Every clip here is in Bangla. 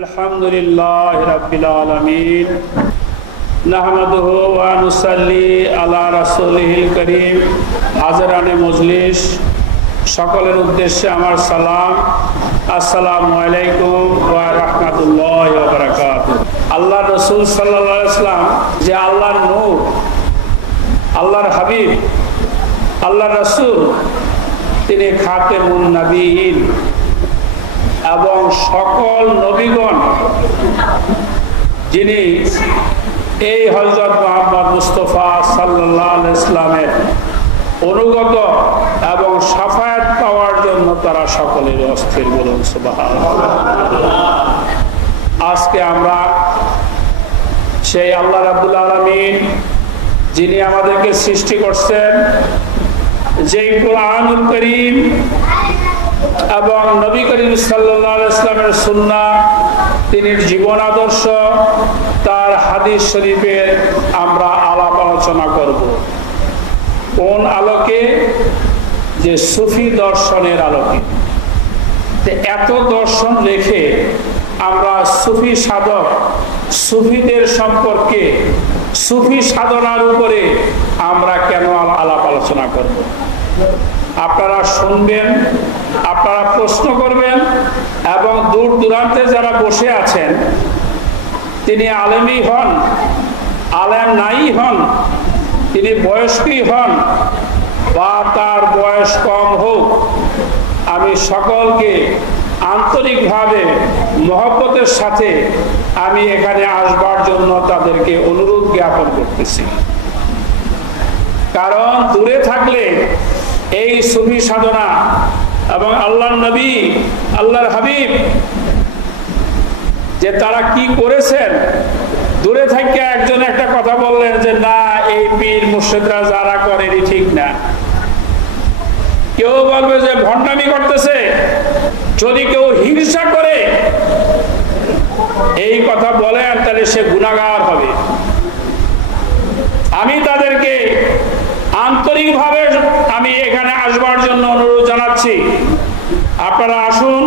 আলহামদুলিল্লাহ রাব্বিল আলামিন নাহমাদুহু ওয়া নুসাল্লি আলা রাসূলিল কারীম। হাজরানে মজলিস, সকলের উদ্দেশ্যে আমার সালাম, আসসালামু আলাইকুম ওয়া রাহমাতুল্লাহি ওয়া বারাকাতুহু। আল্লাহ রাসূল সাল্লাল্লাহু আলাইহি ওয়াসাল্লাম যে আল্লাহর নূর, আল্লাহর হাবিব, আল্লাহর রাসূল, তিনি খাতেমুন নবীয়িন এবং সকল নবীগণ যিনি এই হযরত মুহাম্মদ মুস্তাফা সাল্লাল্লাহু আলাইহি ওয়াসাল্লামের অনুগত এবং শাফায়াত পাওয়ার জন্য তারা সকলের অস্থির, বলুন সুবহানাল্লাহ। আজকে আমরা সেই আল্লাহ রাব্বুল আলামিন যিনি আমাদেরকে সৃষ্টি করছেন, যেই কোরআনুল কারীম এবং নবী করিম সাল্লাল্লাহু আলাইহি ওয়াসাল্লামের সুন্নাহ, তিনি জীবন আদর্শ, তার হাদিস শরীফের আমরা আলাপ আলোচনা করব। কোন আলোকে? যে সুফি দর্শনের আলোকে। এত দর্শন রেখে আমরা সুফি সাধক, সুফিদের সম্পর্কে, সুফি সাধনার উপরে আমরা কেন আলাপ আলোচনা করব? আপনারা শুনবেন, আপনারা প্রশ্ন করবেন, এবং দূর দূরান্তে যারা বসে আছেন, তিনি আলেমই হন, আলেম নাই হন, তিনি বয়স্কই হন বা তার বয়স কম হোক, আমি সকলকে আন্তরিকভাবে মহব্বতের সাথে আমি এখানে আসবার জন্য তাদেরকে অনুরোধ জ্ঞাপন করতেছি। কারণ দূরে থাকলে এই সুফি সাধনা এবং আল্লাহর নবী, আল্লাহর হাবিব যে তারা কি করেছেন, দূরে থেকে একজন একটা কথা বললেন যে না, এই পীর মুর্শিদরা যারা করে ঠিক না। কেউ বলবে যে ভণ্ডামি করতেছে। যদি কেউ হিংসা করে এই কথা বলেন, তাহলে সে গুনাহগার হবে। আমি তাদেরকে আন্তরিকভাবে আমি এখানে আসবার জন্য অনুরোধ জানাচ্ছি। আপনারা আসুন।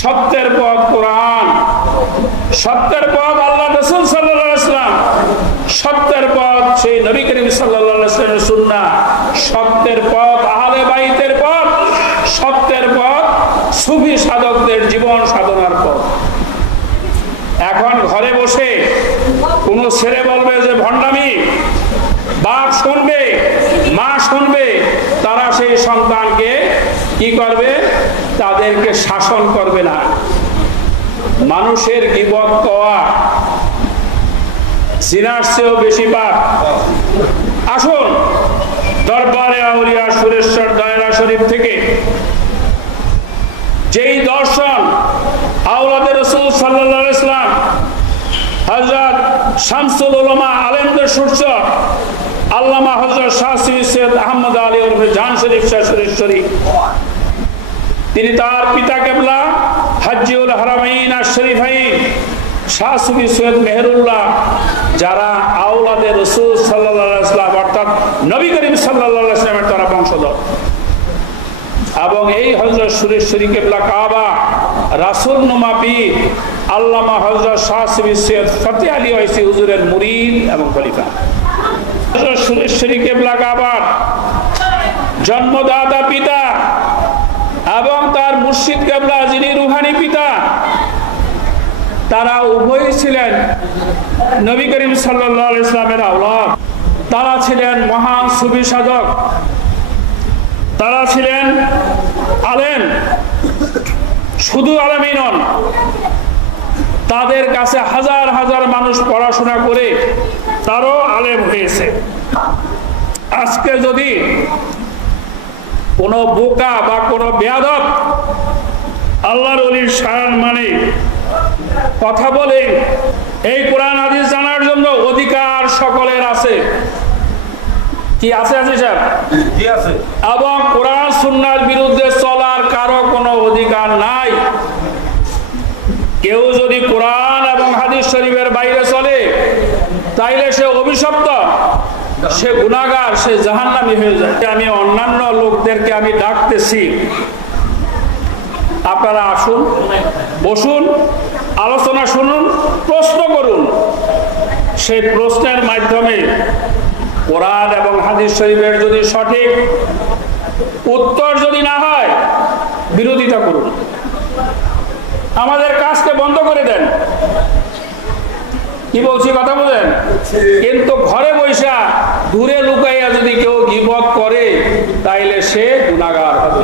সত্যের পথ কোরআন, সত্যের পথ আল্লাহ রাসূল সাল্লাল্লাহু আলাইহি ওয়াসাল্লাম, সত্যের পথ সেই নবী করিম সাল্লাল্লাহু আলাইহি ওয়াসাল্লামের সুন্নাহ, সত্যের পথ আহলে বাইতের পথ, সত্যের পথ সুফি সাধকদের জীবন সাধনার পথ। এখন ঘরে বসে কোনো ছেলে বলবে যে ভণ্ডামি, বাপ শুনবে, মা শুনবে, তারা সেই সন্তানকে কি করবে? তাদেরকে শাসন করবে না। মানুষের গীবত করা জিনার চেয়েও বেশি পাপ। আসুন দরবারে আউলিয়া সুরেশ্বর দায়রা শরীফ থেকে যেই দর্শন আওলাদে রাসূল সাল্লাল্লাহু আলাইহি ওয়াসাল্লাম, হযরত শামসুল উলামা, আলেমদের সূর্য আল্লামা হযরত শাহ সৈয়দ আহমদ আলী ওরফে জান শরীফ শাহ সুরেশ্বরী, তিনি তার পিতা কেবলা হাজ্জিউল হারামাইন আশ-শরীফাইন শাহ সুফি সৈয়দ মেহেরুল্লাহ, যারা আওলাদে রাসূল সাল্লাল্লাহু আলাইহি ওয়াসাল্লাম অর্থাৎ নবী করিম সাল্লাল্লাহু আলাইহি ওয়াসাল্লামের তারা বংশধর। এবং এই হযরত সুরেশ্বরী কেবলা কাবা রাসূল নুমা পীর আল্লামা হযরত শাহ সুফি সৈয়দ ফতেহ আলী ওয়াইসি হুজুরের মুরিদ এবং খলিফা। হযরত সুরেশ্বরী কেবলা কাবার জন্মদাতা পিতা এবং তার মুর্শিদ কেবলা যিনি রুহানি পিতা, তারা উভয়ই ছিলেন নবী করিম সাল্লাল্লাহু আলাইহি ওয়াসাল্লামের আওলাদ। তারা ছিলেন মহান সুফি সাধক, তারা ছিলেন আলেম। শুধু আলেমই নন, তাদের কাছে হাজার হাজার মানুষ পড়াশোনা করে তারও আলেম হয়েছে। আজকে যদি কোনো বোকা বা কোনো বেয়াদব আল্লাহর ওলির শান মানে কথা বলে, এই কোরআন হাদিস জানার জন্য অধিকার সকলের আছে। কি আছে? আছে স্যার, জি আছে। এবং কোরআন সুন্নাহর বিরুদ্ধে চলার কারো কোনো অধিকার নাই। কেউ যদি কোরআন এবং হাদিস শরীফের বাইরে চলে, তাইলে সে অভিশপ্ত, সে গুনাহগার, সে জাহান্নামী হয়ে যায়। আমি অন্যান্য লোকদেরকে আমি ডাকতেছি, আপনারা আসুন, বসুন, আলোচনা শুনুন, প্রশ্ন করুন। সেই প্রশ্নের মাধ্যমে কোরআন এবং হাদিস শরীফের যদি সঠিক উত্তর যদি না হয়, বিরোধিতা করুন। আমাদের কাজকে বন্ধ করে দেন। কি বলছি কথা বলেন? কিন্তু ঘরে বৈশা দূরে লুকাইয়া যদি কেউ গীবত করে, তাইলে সে গুনাহগার হবে।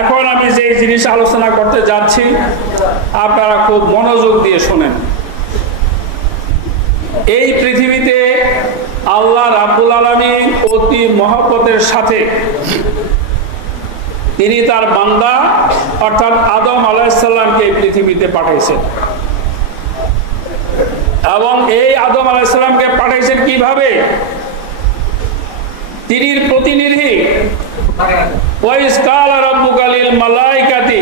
এখন আমি যে জিনিস আলোচনা করতে যাচ্ছি, আপনারা খুব মনোযোগ দিয়ে শোনেন। এই পৃথিবীতে আল্লাহ রাব্বুল আলামিন অতি মহব্বতের সাথে তিনি তার বান্দা অর্থাৎ আদম আলাইহিস সালামকে পৃথিবীতে পাঠাইছেন। এবং এই আদম আলাইহিস সালামকে পাঠাইছেন কিভাবে? তিনি প্রতিনিধি ওয়াইস কাল রাব্বুকা লিল মালাইকাতি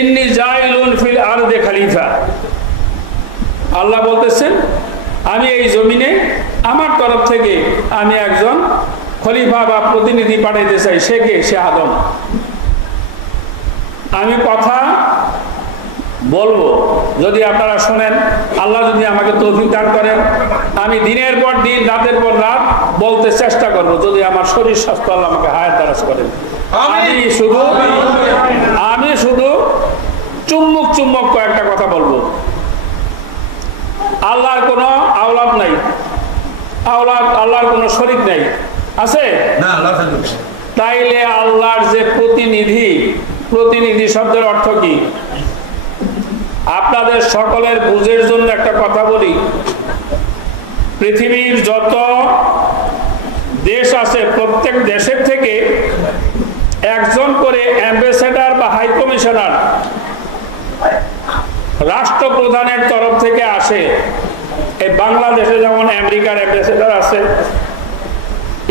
ইন্নী জাইলুন ফিল আরদি খলিফা। আল্লাহ বলতেছেন, আমি এই জমিনে আমার তরফ থেকে আমি একজন খলিফা বা প্রতিনিধি পাঠাইতে চাই। সে কে? সে আদম। আমি কথা বলবো, যদি আপনারা শোনেন, আল্লাহ যদি আমাকে তৌফিক দান করেন, আমি দিনের পর দিন রাতের পর রাত বলতে চেষ্টা করব, যদি আমার শরীর স্বাস্থ্য আল্লাহ আমাকে হায়াত দারাজ করেন। আমি শুধু চুম্বক কয়েকটা কথা বলবো। আল্লাহর কোনো আওলাদ নাই, আল্লাহর কোনো শরীক নাই, আছে? তাইলে আল্লাহর যে প্রতিনিধি শব্দের অর্থ কি? আপনাদের সকলের বুঝের জন্য একটা কথা বলি। পৃথিবীর যত দেশ আছে, প্রত্যেক দেশের থেকে একজন করে অ্যাম্বাসেডর বা হাই কমিশনার রাষ্ট্রপ্রধানের তরফ থেকে আসে। এই বাংলাদেশে যেমন আমেরিকার অ্যাম্বাসেডর আছে,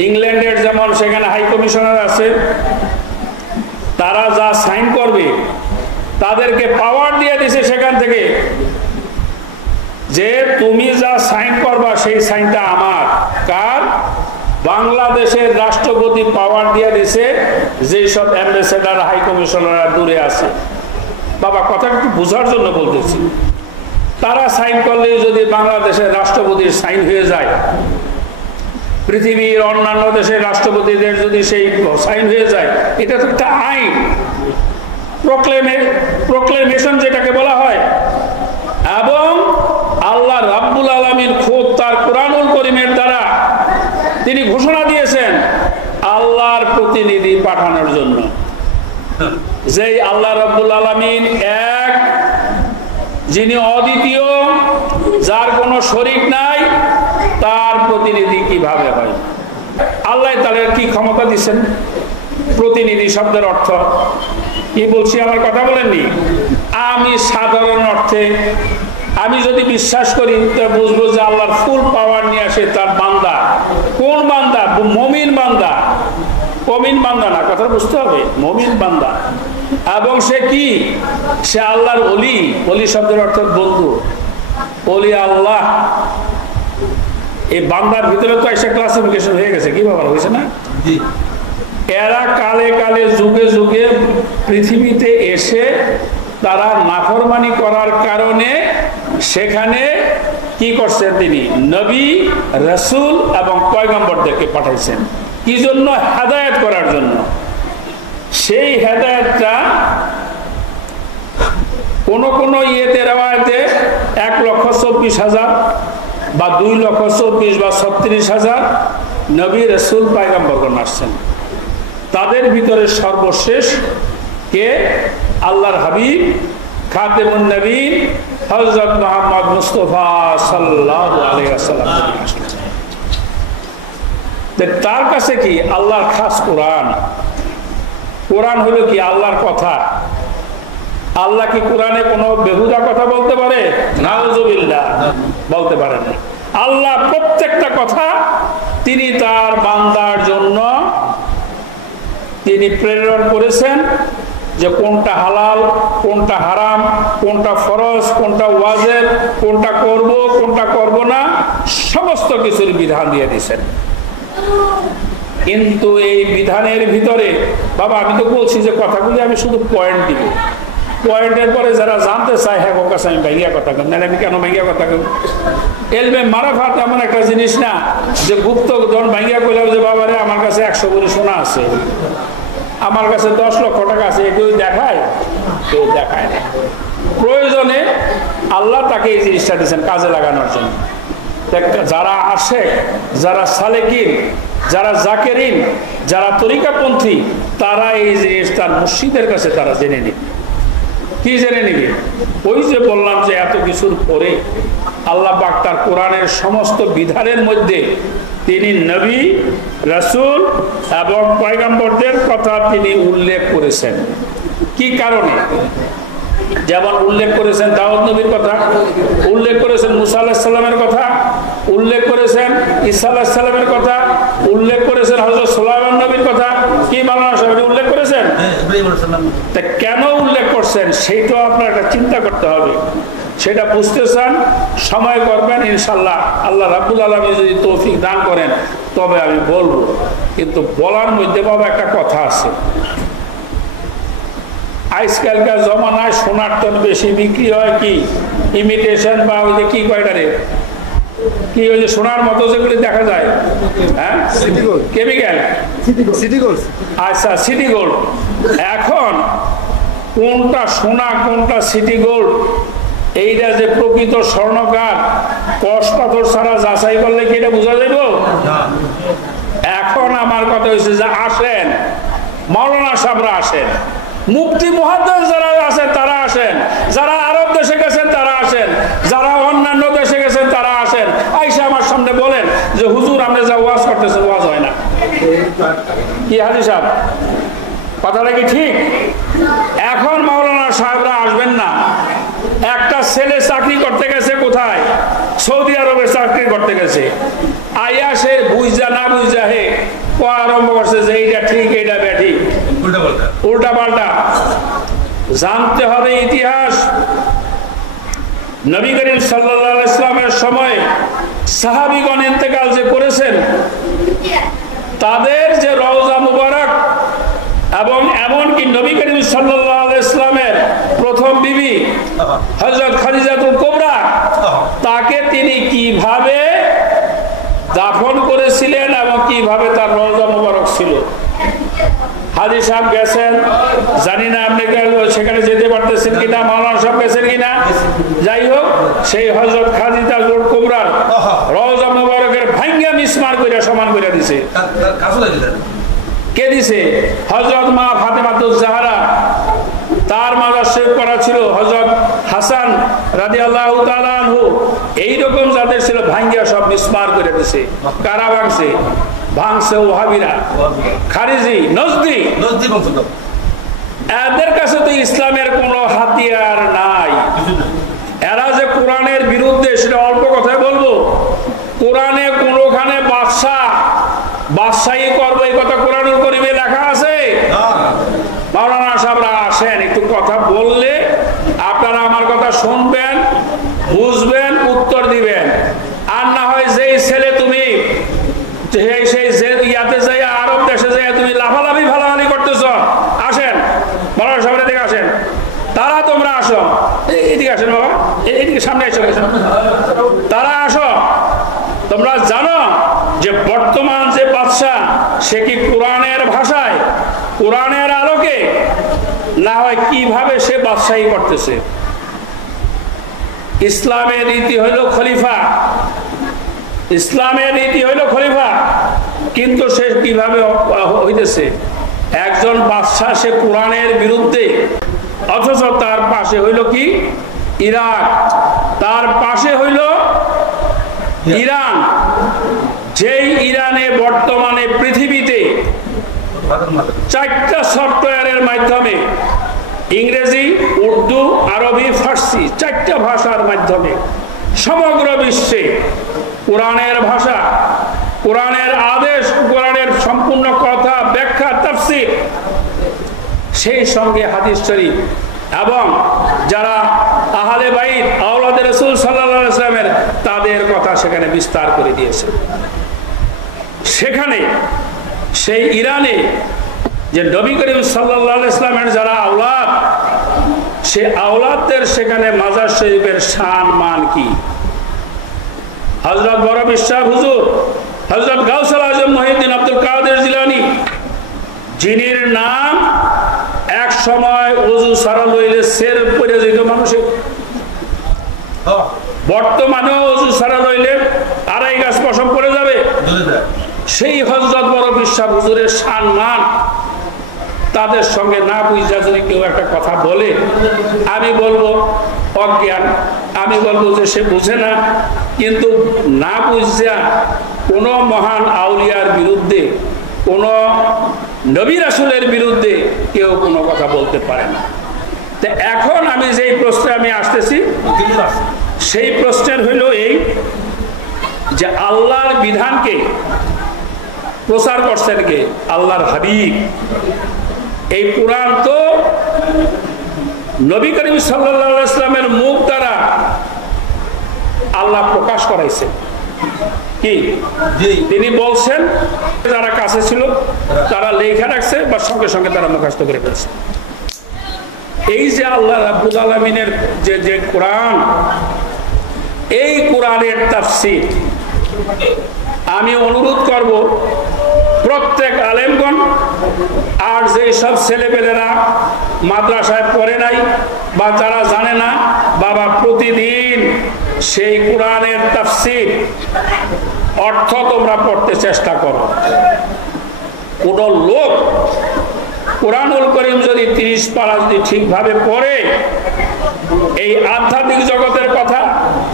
ইংল্যান্ডের যেমন সেখানে হাই কমিশনার আছে, তারা যা সাইন করবে তাদেরকে পাওয়ার দিয়ে দিছে সেখান থেকে, যে তুমি যা সাইন করবা সেই সাইনটা আমার। কার? বাংলাদেশের রাষ্ট্রপতি পাওয়ার দিয়ে দিছে, যেসব অ্যাম্বাসেডর হাই কমিশনাররা দূরে আছে। বাবা, কথা একটু বোঝার জন্য বলতেছি। তারা সাইন করলে যদি বাংলাদেশের রাষ্ট্রপতির সাইন হয়ে যায়, পৃথিবীর অন্যান্য দেশের রাষ্ট্রপতিদের যদি সেই সাইন হয়ে যায়, এটা তো একটা আইন, প্রোক্লেমেশন যেটাকে বলা হয়। এবং আল্লাহ রাব্বুল আলামিন খুব তার কুরআনুল কারীমের দ্বারা তিনি ঘোষণা দিয়েছেন আল্লাহর প্রতিনিধি পাঠানোর জন্য। যেই আল্লাহ রাব্বুল আলামিন এক, যিনি অদ্বিতীয়, যার কোনো শরীক নাই, তার প্রতিনিধি কিভাবে হয়? আল্লাহ তাআলা কি ক্ষমতা দিচ্ছেন? প্রতিনিধি শব্দের অর্থ কি বলছি, আমার কথা বলেননি? আমি সাধারণ অর্থে আমি যদি বিশ্বাস করি, বুঝবো যে আল্লাহর ফুল পাওয়ার নিয়ে আসে তার বান্দা। কোন বান্দা? মুমিন বান্দা। মুমিন বান্দা না, কথা বুঝতে হবে, মুমিন বান্দা। এবং সে কি? সে আল্লাহর ওলি। ওলি শব্দের অর্থ বন্ধু, ওলি আল্লাহ। এই বান্দার ভিতরে তো একটা ক্লাসিফিকেশন হয়ে গেছে, কি ব্যাপার হয়েছে না? এরা কালে কালে যুগে যুগে পৃথিবীতে এসে তারা নাফরমানি করার কারণে সেখানে কি করছেন? তিনি নবী, রাসূল এবং পয়গম্বরদেরকে পাঠাইছেন। কি জন্য? হেদায়েত করার জন্য। সেই হেদায়েতটা কোন ইয়েতে রওয়ায়াতে 1,24,000 বা 2,24,000 বা 36,000 নবী, রাসূল, পয়গম্বরগণ আসছেন। তাদের ভিতরে সর্বশেষ কে? আল্লাহর হাবিব খাতেমুন নবীন হযরত মুহাম্মদ মুস্তাফা সাল্লাল্লাহু আলাইহি ওয়াসাল্লাম। তার কাছে কি? আল্লাহর খাস কোরআন। কোরআন হলো কি? আল্লাহর কথা। আল্লাহ কি কোরআনে কোনো বেহুদা কথা বলতে পারে? নাউযুবিল্লাহ, বলতে পারে না। আল্লাহ প্রত্যেকটা কথা তিনি তার বান্দার জন্য তিনি প্রেরণ করেছেন, যে কোনটা হালাল, কোনটা হারাম, কোনটা ফরজ, কোনটা ওয়াজিব, কোনটা করব, কোনটা করব না, সমস্ত কিছুর বিধান দিয়ে দিয়েছেন। কিন্তু এই বিধানের ভিতরে, বাবা আমি তো বলছি যে কথাগুলি আমি শুধু পয়েন্ট দিব, পয়েন্টের পরে যারা জানতে চায় হ্যাঁ ওর কাছে আমি ভাইয়া কথা কম, না আমি কেন ভাইয়া কথা কম? এলমে মারাফাত এমন একটা জিনিস না যে গুপ্ত ধন ভাইয়া কইলাম যে বাবারে আমার কাছে 100 ভরি সোনা আছে, আমার কাছে 10 লক্ষ টাকা আছে, কেউ দেখায়? কেউ দেখায় না। প্রয়োজনে আল্লাহ তাকে এই জিনিসটা দিয়েছেন কাজে লাগানোর জন্য। যারা আশেক, যারা সালেকিন, যারা জাকেরিন, যারা তরিকাপন্থী, তারা এই জিনিসটা মুর্শিদের কাছে তারা জেনে নিবে। কি জেনে নিবে? ওই যে বললাম যে এত কিছুর পরে আল্লাহ পাক তার কোরআনের সমস্ত বিধানের মধ্যে তিনি নবী, রাসূল এবং পয়গম্বরদের কথা তিনি উল্লেখ করেছেন। কি কারণে? যেমন উল্লেখ করেছেন দাউদ নবীর কথা, উল্লেখ করেছেন মুসা আলাইহিস সালামের কথা, উল্লেখ করেছেন ঈসা আলাইহিস সালামের কথা, উল্লেখ করেছেন হযরত সুলাইমান নবীর কথা। কি মাওলানা সাহেব উল্লেখ করেছেন? তা কেন উল্লেখ করছেন সেইটাও আপনার একটা চিন্তা করতে হবে। সেটা বুঝতে চান, সময় করবেন, ইনশাল্লাহ আল্লাহ রাব্বুল আলামিন যদি তৌফিক দান করেন তবে আমি বলবো। কিন্তু বলার মধ্যে বাবা একটা কথা আছে, আজকালকার জমানায় সোনার টন বেশি বিক্রি হয় কি ইমিটেশন বা ওই যে কি কয়টারে কি ওই যে সোনার মতো যেগুলি দেখা যায়, হ্যাঁ কেমিক্যাল, আচ্ছা সিটি গোল্ড। এখন কোনটা সোনা কোনটা সিটি গোল্ড এইটা যে প্রকৃত স্বর্ণকার কষ পাথর ছাড়া যাচাই করলে কি এটা বোঝা যাইব? এখন আমার কথা হয়েছে যে আসেন মাওলানা সাহেবরা আসেন, মুফতি মুহাদ্দিস যারা আছেন তারা আসেন, যারা আরব দেশে গেছেন তারা আসেন, যারা অন্যান্য দেশে গেছেন তারা আসেন, আইসা আমার সামনে বলেন যে হুজুর আপনি যা ওয়াজ করতেছেন ওয়াজ হয় না। কি হাজি সাহেব কথাটা কি ঠিক? এখন মাওলানা সাহেবরা আসবেন না। একটা ছেলে চাকরি করতে গেছে কোথায়? সৌদি আরবে চাকরি করতে গেছে, আইয়া সে বুঝা না বুঝা হে আরম্ভ করছে যে এইটা ঠিক এইটা ব্যাঠিক, উল্টা পাল্টা। জানতে হবে ইতিহাস। নবী করিম সাল্লাল্লাহু আলাইহি ওয়াসাল্লামের সময় সাহাবীগণ ইন্তেকাল যে করেছেন তাদের যে রওজা মুবারক এবং এমনকি নবী করিম সাল্লাল্লাহু আলাইহি ওয়াসাল্লামের প্রথম বিবি হযরত খাদিজাতুল কুবরা তাকে তিনি কিভাবে দাফন করেছিলেন এবং কিভাবে তার রওজা মুবারক ছিল। হাজী সাহেব গেছেন, জানি না আপনি সেখানে যেতে পারতেছেন কিনা, মাওলানা সাহেব গেছেন কিনা, যাই হোক সেই হযরত খাদিজাতুল কুবরার রওজা মুবারকের ভাঙ্গা মিসমার করে সমান করে দিছে। কে দিছে? হযরত মা ফাতেমাতুজ জাহরা। তার মাজার শরীফ করা ছিল হযরত হাসান রাদিয়াল্লাহু তাআলা আনহু। এইরকম যাদের ছিল ভাঙ্গিয়া সব মিসমার করে দিছে। কারা ভাঙছে? ভাঙছে ওহাবিরা, খারিজি, নজদি। এদের কাছে তো ইসলামের কোনো হাতিয়ার নাই। এরা যে কোরআনের বিরুদ্ধে সেটা অল্প কথায় বলবো। কোরআনে কোনোখানে বাদশাহী করবো এই কথা কোরআনুল কারীমে লেখা আছে? মাওলানা সাহেবরা আসেন, একটু কথা বললে আপনারা আমার কথা শুনবেন, বুঝবেন, উত্তর দিবেন। আর না হয় যেই ছেলে তুমি সেই ইয়াতে যাই আরব দেশে যাই তুমি লাফালাফি ফালাফালি করতেছ, আসেন মাওলানা সাহেবের দিকে আসেন, তারা তোমরা আসো, এইদিকে আসেন বাবা, এইদিকে সামনে এসে তারা আসো। তোমরা জানো যে বর্তমান যে বাদশাহ সে কি কোরআনের ভাষায় কোরআনের আলোকে না হয় কিভাবে সে বাদশাহী করতেছে? ইসলামের রীতি হইল খলিফা, ইসলামের রীতি হইল খলিফা, কিন্তু সে কিভাবে হইতেছে? একজন বাদশাহ সে কোরআনের বিরুদ্ধে, অথচ তার পাশে হইল কি ইরাক, তার পাশে হইল ইরান, যেই ইরানে বর্তমানে পৃথিবীতে 4টা সফটওয়্যারের মাধ্যমে ইংরেজি, উর্দু, আরবি, ফার্সি 4টা ভাষার মাধ্যমে সমগ্র বিশ্বে কোরআনের ভাষা, কোরআনের আদেশ, কোরআনের সম্পূর্ণ কথা, ব্যাখ্যা, তাফসীর, সেই সঙ্গে হাদিস শরীফ এবং যারা আহলে বাইত আওলাদে রাসূল সাল্লাল্লাহু আলাইহি ওয়াসাল্লামের তাদের কথা সেখানে বিস্তার করে দিয়েছে। সেখানে সেই ইরানে যে নবী করিম সাল্লাল্লাহু আলাইহি ওয়াসাল্লামের যারা আওলাদ সে আওলাদদের সেখানে মাজার শরীফের শান মান কি। হযরত বড় বিশ্বাস হুজুর হযরত গাউসুল আজম মহিউদ্দিন আব্দুল কাদের জিলানী, যিনির নাম এক সময় ওযু সারা লইলে সের পড়ে যেত মানুষের, বর্তমানে ওযু সারা লইলে আড়াই গাছ পশম পড়ে যাবে। সেই হযরত বড় বিশ্বাস হুজুরের শান মান তাদের সঙ্গে না বুঝা যদি কেউ একটা কথা বলে, আমি বলবো অজ্ঞান, আমি বলবো যে সে বুঝে না। কিন্তু না বুঝা কোনো মহান আউলিয়ার বিরুদ্ধে, কোনো নবী রাসূলের বিরুদ্ধে কেউ কোনো কথা বলতে পারে না। তো এখন আমি যেই প্রশ্নে আমি আসতেছি, সেই প্রশ্নের হইল এই যে আল্লাহর বিধানকে প্রচার করছেন কে? আল্লাহর হাবিব। এই কোরআন তো নবী করিম সাল্লাল্লাহু আলাইহি ওয়াসাল্লামের মুখ দ্বারা আল্লাহ প্রকাশ করাইছে। কি তিনি বলছেন, যারা কাছে ছিল তারা লেখা রাখছে বা সঙ্গে সঙ্গে তারা মুখস্থ করে ফেলছে। এই যে আল্লাহ রাব্বুল আলামিনের যে কোরআন, এই কোরআনের তাফসীর আমি অনুরোধ করব প্রত্যেক আলেমগণ আর যে সব ছেলেপেলেরা মাদ্রাসায় পড়ে নাই বা যারা জানে না, বাবা প্রতিদিন সেই কোরআনের তাফসীর অর্থ তোমরা পড়তে চেষ্টা করো। কোন লোক কোরআনুল করিম যদি 30 পারা যদি ঠিকভাবে পড়ে, এই আধ্যাত্মিক জগতের কথা,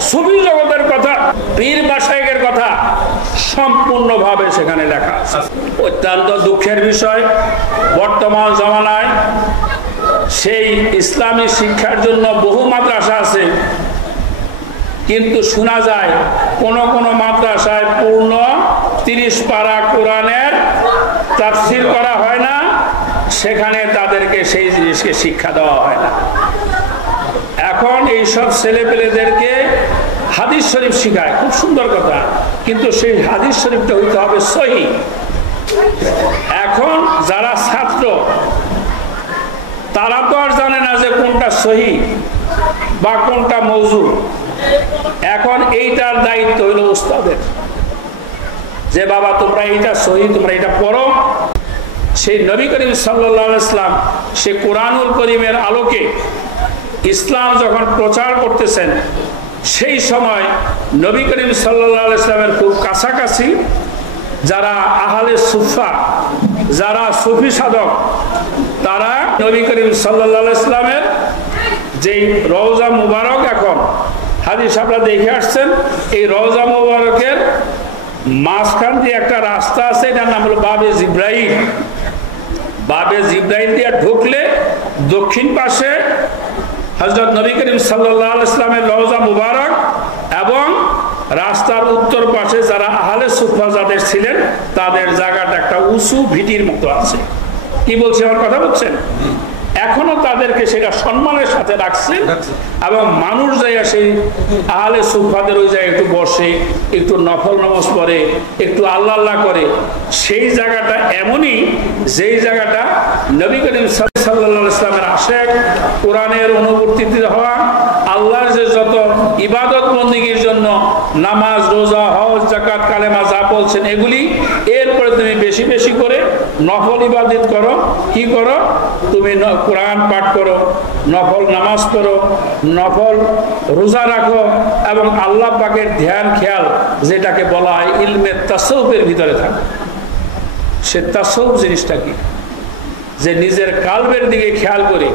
সুফি জগতের কথা, পীর মাশায়েখের কথা সম্পূর্ণভাবে সেখানে লেখা আছে। অত্যন্ত দুঃখের বিষয়, বর্তমান জমানায় সেই ইসলামী শিক্ষার জন্য বহু মাদ্রাসা আছে, কিন্তু শোনা যায় কোন কোন মাদ্রাসায় পূর্ণ 30 পারা কোরআনের তাফসীর করা হয় না, সেখানে তাদেরকে সেই জিনিসকে শিক্ষা দেওয়া হয় না। এখন এইসব ছেলেপেলেদেরকে হাদিস শরীফ শিখায়, খুব সুন্দর কথা, কিন্তু সেই হাদিস শরীফটা হইতে হবে সহিহ। এখন যারা ছাত্র তারা তো আর জানে না যে কোনটা সহিহ বা কোনটা মওযু। এখন এইটার দায়িত্ব হইল উস্তাদের, যে বাবা তোমরা এইটা সহিহ, তোমরা এটা পড়ো। সেই নবী করিম সাল্লাল্লাহু আলাইহি ওয়াসাল্লাম সে কোরআনুল করিমের আলোকে ইসলাম যখন প্রচার করতেছেন, সেই সময় নবী করিম সাল্লাল্লাহু আলাইহি ওয়াসাল্লামের খুব কাছাকাছি যারা আহলে সুফা, যারা সুফি সাধক, তারা নবী করিম সাল্লাল্লাহু আলাইহি ওয়াসাল্লামের যেই রওজা মুবারক, এখন হাদিস আপনারা দেখে আসছেন, এই রওজা মুবারকের মাঝখান দিয়ে একটা রাস্তা আছে, এটার নাম হলো বাবে জিব্রাইল। বাবে জিব্রাইল দিয়ে ঢুকলে দক্ষিণ পাশে হযরত নবী করিম সাল্লাল্লাহু আলাইহি ওয়াসাল্লামের রওজা মুবারক, এবং রাস্তার উত্তর পাশে যারা আহলে সুফা যাদের ছিলেন তাদের জায়গাটা একটা উঁচু ভিটির মতো আছে। কি বলছে, আমার কথা বলছেন? এখনো তাদেরকে সেটা সম্মানের সাথে রাখছে, এবং মানুষ যায় সেই আহলে সুফাদের ওই জায়গায় একটু বসে, একটু নফল নামাজ পড়ে, একটু আল্লাহ আল্লাহ করে। সেই জায়গাটা এমনই, যেই জায়গাটা নবী করিম সাল্লাল্লাহু আলাইহি ওয়াসাল্লামের আশিক, কোরআনের অনুবর্তিত হওয়া, আল্লাহর যে যত ইবাদত বন্দেগীর জন্য নামাজ, রোজা, হজ, যাকাত, কালেমা যা বলছেন এগুলি, এরপরে তুমি বেশি বেশি করে নফল ইবাদত করো। কি করো? তুমি কোরআন পাঠ করো, নফল নামাজ পড়ো, নফল রোজা রাখো, এবং আল্লাহ পাকের ধ্যান খেয়াল, যেটাকে বলা হয় ইলমে তাসাউফের ভিতরে থাকে। সে তাসাউফ জিনিসটা কি? যে নিজের কালবের দিকে খেয়াল করে,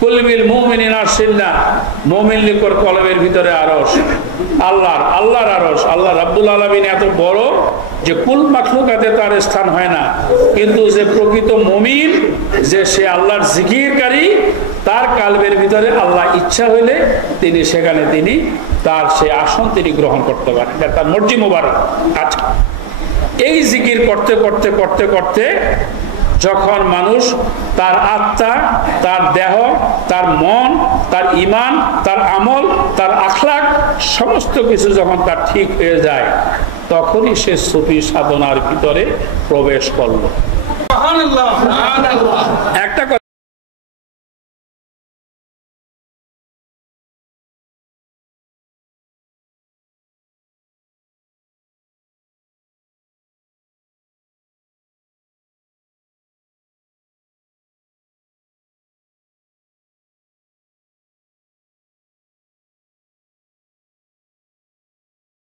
কুলবিল মুমিনিনা আরশিল্লাহ, মুমিন লিখর কলবের ভিতরে আরশ, আল্লাহর আরশ। আল্লাহ রাব্বুল আলামিন এত বড় যে কুল মাখলুকাতে তার স্থান হয় না, কিন্তু যে প্রকৃত মুমিন, যে সে আল্লাহর জিকিরকারী, তার কালবের ভিতরে আল্লাহ ইচ্ছা হইলে তিনি সেখানে তিনি তার সে আসন তিনি গ্রহণ করতে পারেন, তার মর্জি মোবারক। আচ্ছা, এই জিকির করতে করতে করতে করতে যখন মানুষ তার আত্মা, তার দেহ, তার মন, তার ঈমান, তার আমল, তার আখলাক সমস্ত কিছু যখন তার ঠিক হয়ে যায়, তখনই সে সুফি সাধনার ভিতরে প্রবেশ করলো। একটা